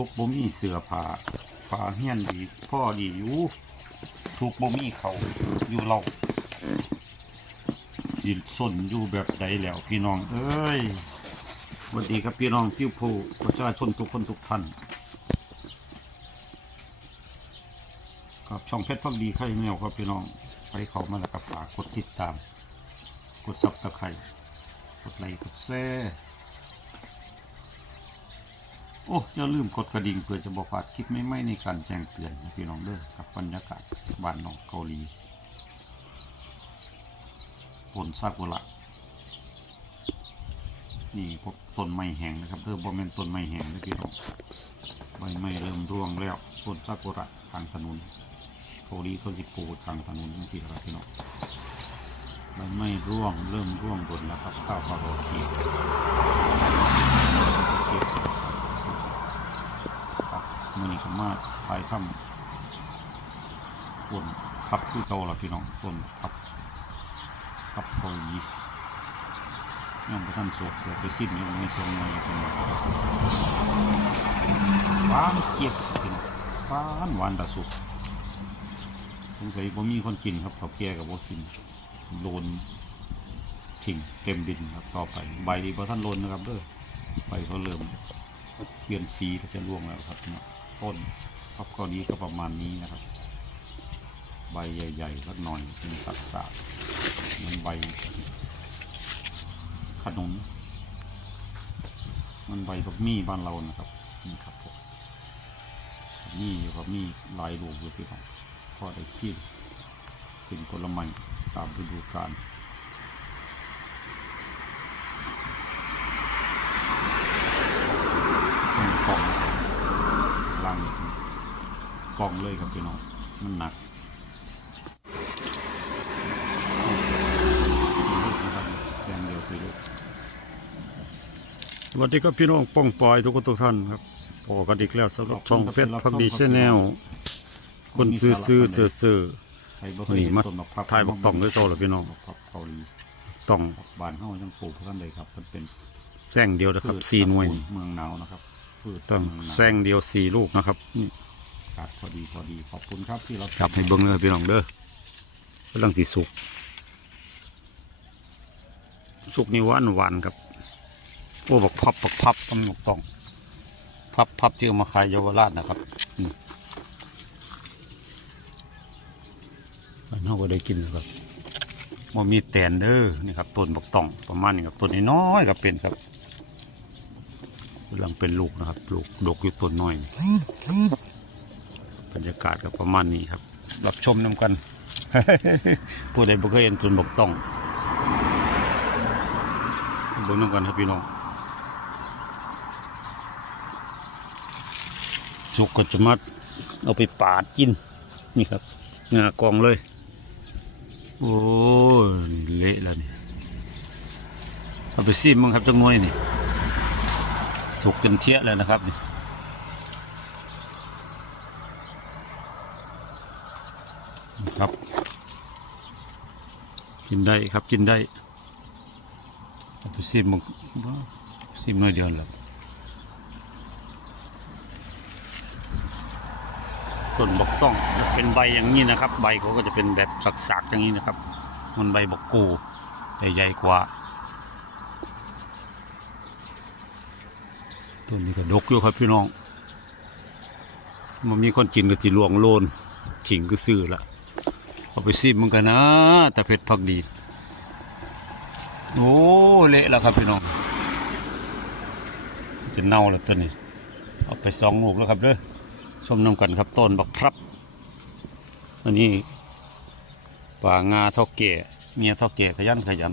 ทุกบ่มีเสือผ้าผ้าเฮียนดีพ่อดีอยู่ทุกบ่มีเขาอยู่เราสิส้นอยู่แบบใดแล้วพี่น้อง เอ้ยสวัสดีครับพี่น้องพี่ผู้ประชาชนทุกคนทุกท่านครับช่องเพชรพักดีไข่แนวครับพี่น้องไปเขามาแล้วครับฝากกดติดตาม กดซับสไครต์กดไลค์กดแชร์ โอ้อย่าลืมกดกระดิ่งเพื่อจะบอกพลาดคลิปใหม่ในการแจ้งเตือนพี่น้องเด้อกับบรรยากาศบ้านนองเกาหลีฝนซากุระนี่พวกต้นไม้แห้งนะครับเริ่มบ่แม่นต้นไม้แห้งนะพี่น้องใบไม้เริ่มร่วงแล้วต้นซากุระทางถนนเกาหลีเขาสิปลูกทางถนนนี่สิครับพี่น้องใบไม้ร่วงเริ่มร่วงบนแล้วครับข้าวปลาโรตี มือนี้ก็มาถ่ายทำต้นพับคือเก่าละพี่น้องต้นพับพับเกาหลียังไม่ทันสุกเดี๋ยวไปสิ้นยังไม่ทรงเลยพี่น้องหวานเจี๊ยบพี่น้องหวานหวานตะสุกสงสัยบ่มีคนกินครับเฒ่าแก่กับบ่กินโลนทิ้งเต็มดินครับต่อไปใบดีพอท่านโลนนะครับเด้อใบเขาเริ่มเปลี่ยนสีก็จะร่วงแล้วครับเนี่ย ต้นพับเกาหลีก็ประมาณนี้นะครับ ใบใหญ่ๆสักหน่อยเป็นสักสาเหมันใบขนุนมันใบกับมี่บ้านเรานะครับนี่ครับผมนี่อยู่กับมี่ลายลูกอยู่พี่น้องพอได้ซีดเป็นผลไม้ตามฤดูกาลแข่งกล่องลัง กล่องเลยครับพี่น้องมันหนักแข่งเดียวสิลูกสวัสดีครับพี่น้องป้องปอยทุกคนทุกท่านครับพอกันอีกแล้วสำหรับช่องเพชรพักดีชแนลคนซื้อซื้อเสือซื้อนี่มาถ่ายบักตองด้วยโตเหรอพี่น้องบักพับเกาหลีต้องบ้านเฮายังปลูกเท่านั้นเลยครับมันเป็นแซงเดียวนะครับสี่หน่วยพืชเมืองหนาวนะครับพืชต้องเมืองหนาวแซงเดียวสี่ลูกนะครับนี่ ครับพอดีพอดีขอบคุณครับที่เราจับให้เบิ้งเลยพี่น้องเด้อกำลังสีสุก สุกนี่หวานหวานครับโอ้บักพับบักพับต้องบักต้องพับพับที่เอามาขายเยาวราชนะครับนี่อันนี้ก็ได้กินนะครับมันมีแตนเด้อนี่ครับต้นบักต้องประมาณนี้ครับต้นน้อยๆก็เป็นครับกำลังเป็นลูกนะครับ ลูกดกอยู่ต้นน้อยนี่ บรรยากาศก็ประมาณนี้ครับ รับชมนำกัน ผู้ใดบ่เคยเห็นต้นบกต้องเบิ่งนำกันครับพี่น้องสุกก็จะมาเอาไปปาดกิน นี่ครับงากองเลย โอ้ยเละแล้วนี่เอาไปซิมมั้งครับจังน้อยนี่ สุกจนเทียแล้วนะครับนี่ ครับ กินได้ครับกินได้ไปซิมมึงบ่ซิมน่อยเดียวแหละต้นบกต้องจะเป็นใบอย่างนี้นะครับ ใบเขาก็จะเป็นแบบสักๆอย่างนี้นะครับ มันใบบกกูแต่ใหญ่กว่าต้นนี้ก็ดกอยู่ครับพี่น้องมันมีคนกินก็จิลวงโลนถิงก็ซื้อละ เอาไปซิมมันกันนะแต่เผ็ดผักดี โอ้เละแล้วครับพี่น้องจะเน่าแล้วตัวนี้ เอาไปสองลูกแล้วครับเด้อชมน้ำกันครับต้นบักพรับอันนี้ป่างาเท่าแก่เมียเท่าแก่ขยันขยัน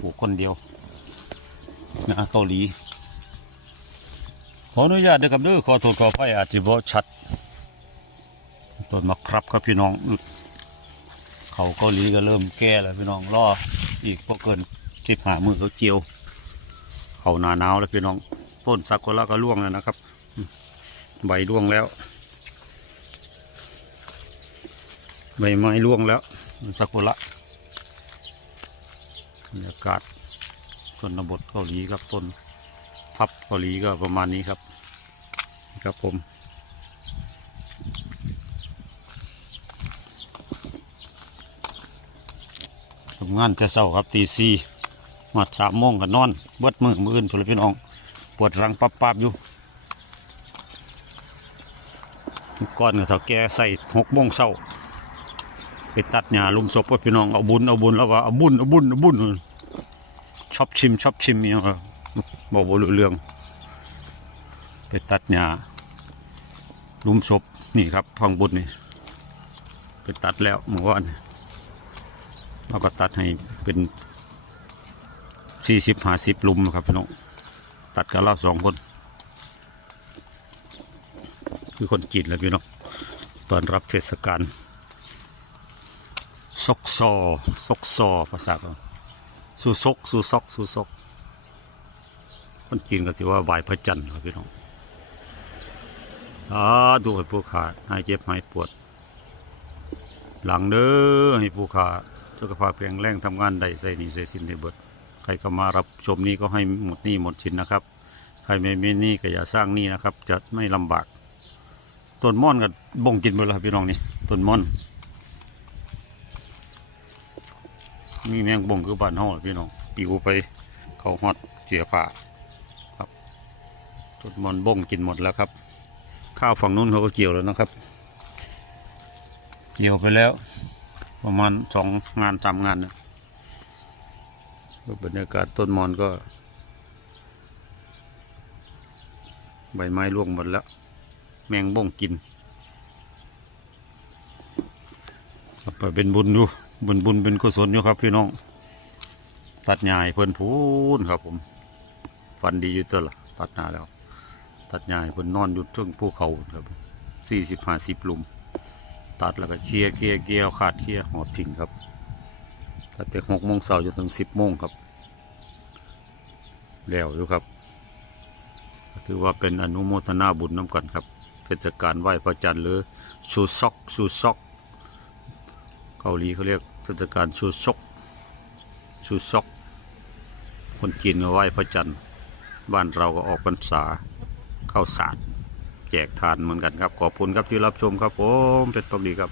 ปลูกคนเดียวงาเกาหลี ขออนุญาตนะครับเด้อขอโทษขออภัยอาจจะบ่ชัดต้นมะครับครับพี่น้อง เขาเกาหลีก็เริ่มแก่แล้วพี่น้องรออีกพอเกินสิบหามือเขาเกี่ยว เขาหนาหนาวแล้วพี่น้องต้นซากุระก็ร่วงแล้วนะครับ ใบร่วงแล้ว ใบไม้ร่วงแล้วซากุระบรรยากาศชนบทเกาหลีครับต้นพับเกาหลีก็ประมาณนี้ครับ ครับผม ทำงานจะเศร้าครับตีสี่มาสามโมงก็นอนเบิดมือมืออื่นพลพี่น้อง ปวดรังปับปับๆอยู่ก้อนกับเสาแก่ใส่หกโมงเศร้าไปตัดหญ้าลุมศพพี่น้องเอาบุญเอาบุญแล้วว่าเอาบุญเอาบุญเอาบุญชอบชิมชอบชิมเนี่ยครับบอกว่าเรื่อง ไปตัดหญ้าลุมศพนี่ครับฟังบุญนี่ไปตัดแล้วเมื่อวาน เราก็ตัดให้เป็นสี่สิบห้าสิบลุมครับพี่น้องตัดกันเราสองคน คือคนจีนแล้วพี่น้องตอนรับเทศกาลซกซอซกซอภาษาเขาสูซกสูซกสูซกคนจีนก็สิว่าบายพระจันทร์ครับพี่น้องอ่าดูให้ผู้ขาหายเจ็บหายปวด หลังเด้อให้ผู้ขา สุขภาพแข็งแรงทำงานได้ใส่หนี่ใส่สินได้เบิดใครก็มารับชมนี้ก็ให้หมดหนี้หมดสินนะครับ ใครไม่มีหนี้ก็อย่าสร้างหนี้นะครับ จะไม่ลำบากต้นม่อนก็บ่งกินไปแล้วพี่น้องนี่ต้นม่อนมีแมงบ่งคือบ้านเฮาล่ะพี่น้องปิวไปเขาฮอดเสียผ้าครับต้นม่อนบ่งกินหมดแล้วครับ ข้าวฝั่งนู้นเขาก็เกี่ยวแล้วนะครับ เกี่ยวไปแล้ว ประมาณสองงานสามงานนะก็บรรยากาศต้นมอนก็ ใบไม้ร่วงหมดแล้ว แมงบ่งกินครับไปเป็นบุญอยู่บุญบุญเป็นกุศลอยู่ครับพี่น้อง ตัดหญ้าเพิ่นพูนครับผม ฟันดีอยู่เจ้าละตัดหญ้าแล้ว ตัดหญ้าเพิ่นนอนอยู่เทึงภูเขาครับสี่สิบห้าสิบลุม ตัดแล้วก็เคลียร์เคลียร์เกลียวขาดเคลียร์หอบทิ้งครับตัดแต่หกโมงเช้าจนถึงสิบโมงครับ แล้วอยู่ครับ ถือว่าเป็นอนุโมทนาบุญน้ำกันครับเทศกาลไหว้พระจันทร์หรือชูซอกชูซอกเกาหลีเขาเรียกเทศกาลชูซอกชูซอกคนจีนก็ไหว้พระจันทร์บ้านเราก็ออกพรรษาเข้าศาสาร แจกทานเหมือนกันครับ ขอบคุณครับที่รับชมครับผมเป็นตกดีครับ